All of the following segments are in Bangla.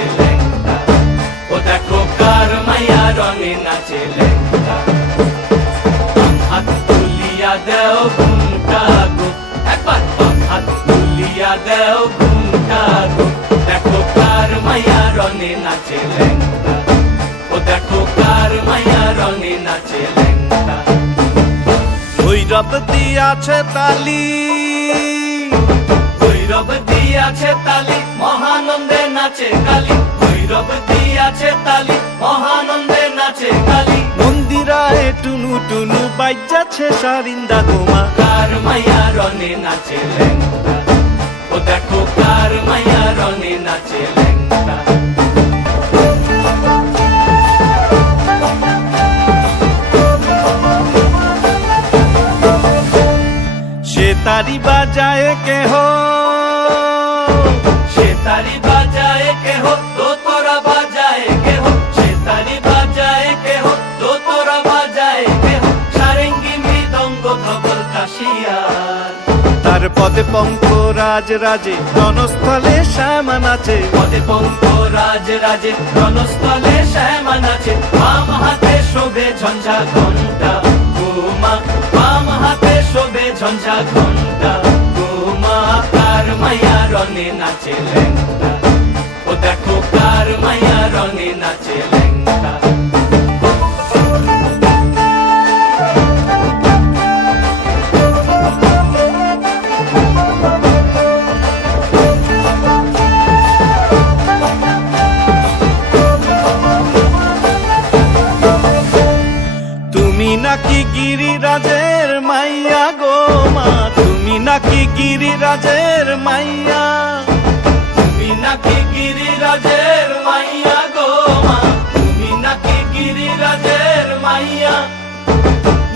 নাচে ল্যাংটা, ও দেখো কার মাইয়া রঙে নাচে ল্যাংটা। বাম হাত তুলিয়া দেও ঘুমটা গো, একবার বাম হাত তুলিয়া দেও ঘুমটা গো, দেখো কার মাইয়া রঙে নাচে ল্যাংটা, ও দেখো কার মাইয়া রঙে নাচে ল্যাংটা। ভৈরব দিয়াছে তালি, ভৈরব দিয়াছে তালি, মহানন্দে নাচে কালী, ভৈরব দিয়াছে তালি, মহানন্দে নাচে কালী। মন্দিরায় টুনু টুনু বাজ্যাছে সারিন্দা গোমা, কার মাইয়া রঙে নাচে ল্যাংটা, ও দেখো কার মাইয়া রঙে নাচে ল্যাংটা। সে তারি বাজায় কেহ, সে তারি বাজায় কেহ, দোতরা বাজায় কেহ, সে তারি বাজায় কেহ, দোতরা বাজায় কেহ, সারেঙ্গি মৃদঙ্গ ধবল কাশিয়ার। তার পদে পঙ্ক রাজ রাজে রণস্থলে শ্যামা নাচে, পদে পঙ্ক রাজ রাজে রণস্থলে শ্যামা নাচে। বাম হাতে শোভে ঝঞ্ঝা ঘণ্টা গোমা, বাম হাতে শোভে ঝঞ্ঝা ঘণ্টা গোমা, কার মাইয়া রঙে নাচে ল্যাংটা, ও দেখো কার মাইয়া রঙে নাচে ল্যাংটা। তুমি নাকি গিরিরাজের মাইয়া গো মা, তুমি নাকি গিরিরাজের মাইয়া, তুমি নাকি গিরিরাজের মাইয়া গো মা, তুমি নাকি গিরিরাজের মাইয়া।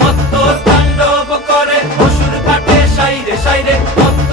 মত্ত তাণ্ডব করে অসুর ঘাটে সাইরে সাইরে, মত্ত